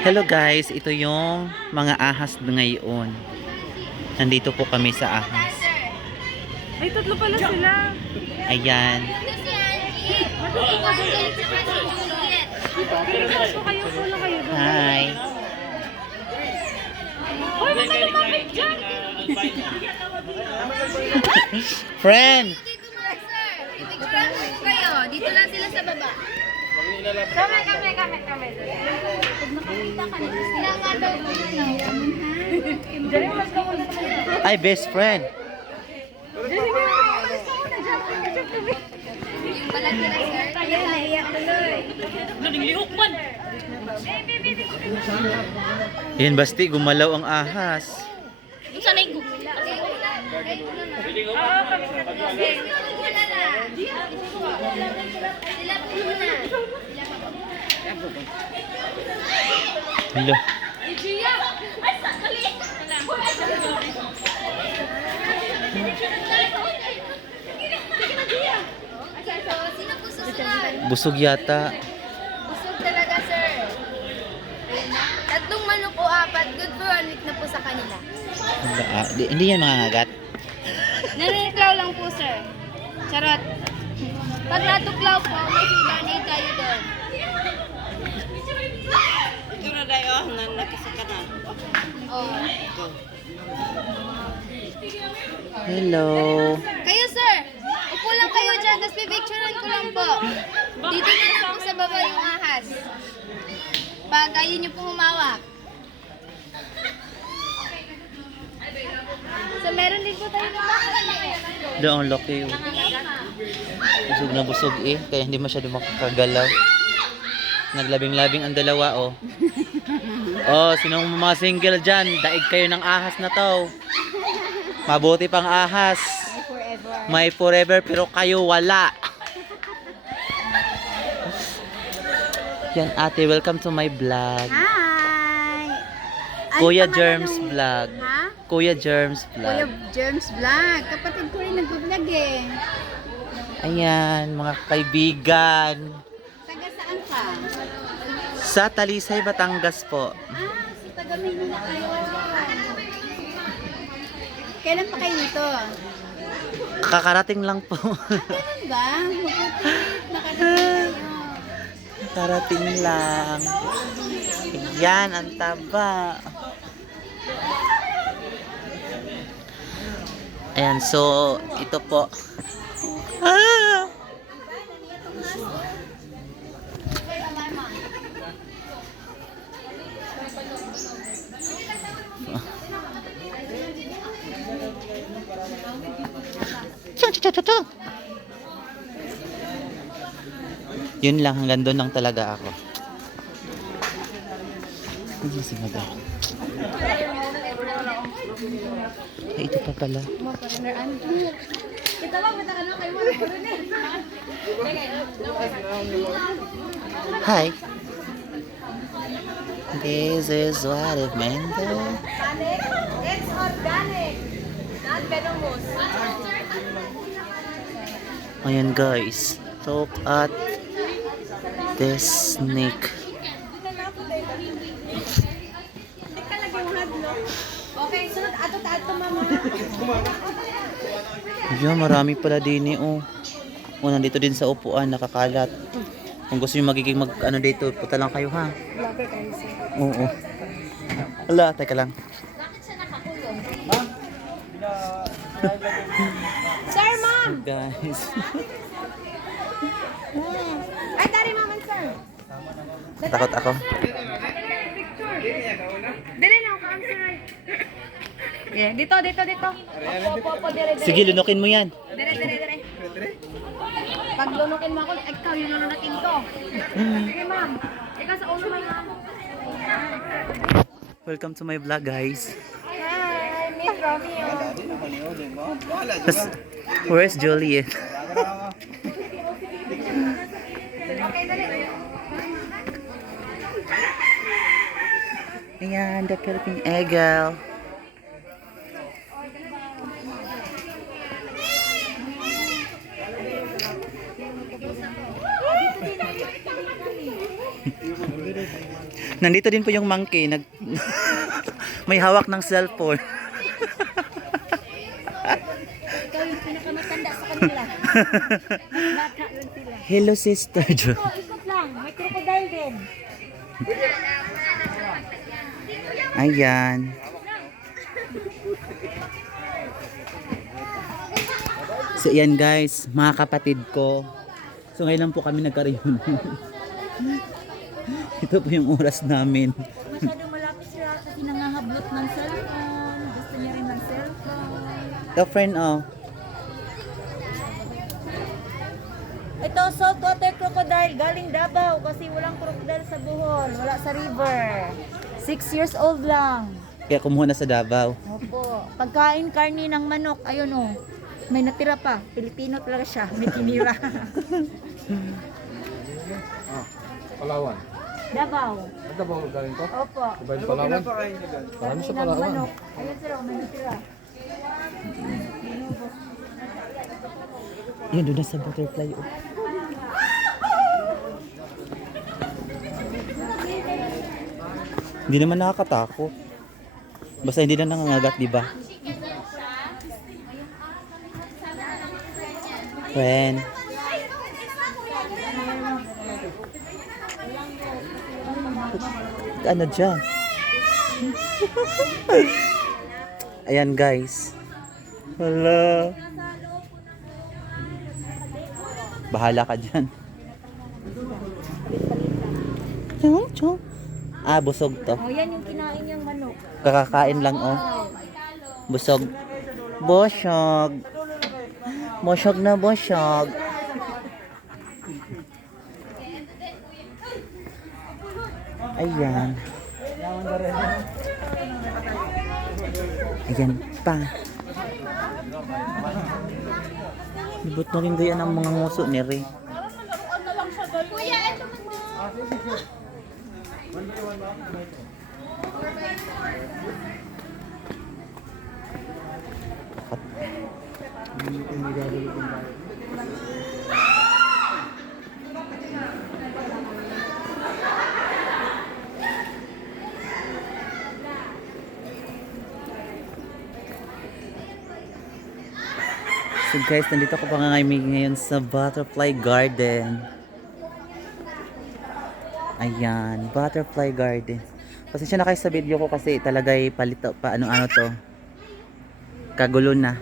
Hello guys, ito yung mga ahas ngayon. Nandito po kami sa ahas. Ay, tatlo pala sila. Ayan. Pasok kayo, kulang kayo doon. Hi. Hoy, baka lumapit dyan. Friend. Dito lang sila sa baba. Kami. Sila nga daw po Diyan yung mas kamula naman. Ay, best friend. yung balat nila, sir. Ayan, naiyak tuloy. Nalinglihok man. Yan, basti, gumalaw ang ahas. Saan na yung Sila po muna. Hello. Sino po susunod? Busog yata. Busog talaga, sir. Tatlong manok o apat. Good for 1 week na po sa kanila. Hindi yan mangangagat. Naniniklaw lang po, sir. Charot. Pag natuklaw po, may donate tayo doon. Ito na tayo, nakasaka na. Oh. Hello. Kayo, sir. Upo lang kayo dyan, tapos pipicturean ko lang po. Dito na lang po sa baba yung ahas. Pag ayaw niyo po humawak. So, meron din po tayo ng bakal. Doon ang laki. Busog na busog eh. Kaya hindi masyado makakagalaw. Naglabing-labing ang dalawa oh. Oh, sinong mga single dyan? Daig kayo ng ahas na to. Mabuti pang ahas. May forever pero kayo wala. Yan ate, welcome to my vlog. Hi! Kuya Germs Vlog. Ha? Kuya Germs Kuya Vlog. Germs Vlog. Kapatid ko rin nag-vlog eh. Ayan, mga kaibigan. Taga saan ka? Sa Talisay, Batangas po. Si taga Maynila kayo. Kailan pa kayo nito? Kakarating lang po. Kailan ba? Mabuti. Nakarating kayo. Karating lang. Ayan, ang taba. Ayan, so, ito po. Ah! Yun lang, hanggang doon lang talaga ako. Hindi si Madam. Ay, ito pa pala. Kita ba, bata ka na kayo mo. Hi. This is what it meant. It's organic. Not venomous. Ayan guys, look at this snake. Okay, sunod ato mama. Ayan, marami pala din eh, oh. Oh, nandito din sa upuan, nakakalat. Kung gusto nyo magiging ano dito, punta lang kayo ha. Vlogger kayo, sir. Oo. Ala, teka lang. Sir, ma'am! Guys. Ay, dari maman, sir. Takot ako. Dili na ako, sir. Yeah, dito. Opo, dire. Sige, lunukin mo yan. Dire. Pag lunukin mo ako, ikaw yung lunukin ko. Sige, ma'am. Ikaw sa ulo, ma'am. Welcome to my vlog, guys. Hi, Miss Romeo. Where's Juliet? Okay, dali. Ayan, the Philippine Eagle. Nandito din po yung monkey. May hawak ng cellphone. Ikaw yung pinakamatanda sa kanila. Bata lang sila. Hello, sister Jo. Ikot lang. May crocodile din. Ayan. So, ayan guys, mga kapatid ko. So, ngayon lang po kami nagka-reunion. Ito po yung oras namin. Masyadong malapit sila kasi nangahablot ng cellphone. Gusto niya rin ng cellphone. The friend, oh. Ito, saltwater crocodile. Galing Davao kasi walang crocodile sa Bohol. Wala sa river. 6 years old lang. Kaya kumuha na sa Davao. Opo. Pagkain karni ng manok. Ayun oh. May natira pa. Pilipino talaga siya. May tinira. Palawan. Davao. Ito ba galing to? Opo. Diba yung Palawan? Marami sa Ng Palawan. manok. Ayun sir, may natira. Yan, doon na sa butterfly. Oh. Hindi naman nakakatakot. Basta hindi na nangangagat, di ba? Friend. Ano dyan? Ayan guys. Hala. Bahala ka dyan. Chong, chong. Ah, busog to. Oh, yan yung kinain niyang manok. Kakakain lang oh. Busog. Bosog. Bosog na bosog. Ayan. Ayan pa. Libot na rin gaya ng mga nguso ni Ray. Kuya, ito man. So guys, nandito ko pa nga ngayon sa Butterfly Garden. Ayan, Butterfly Garden. Pasensya na kayo sa video ko kasi talagay palito pa ano-ano to. Kagulo na.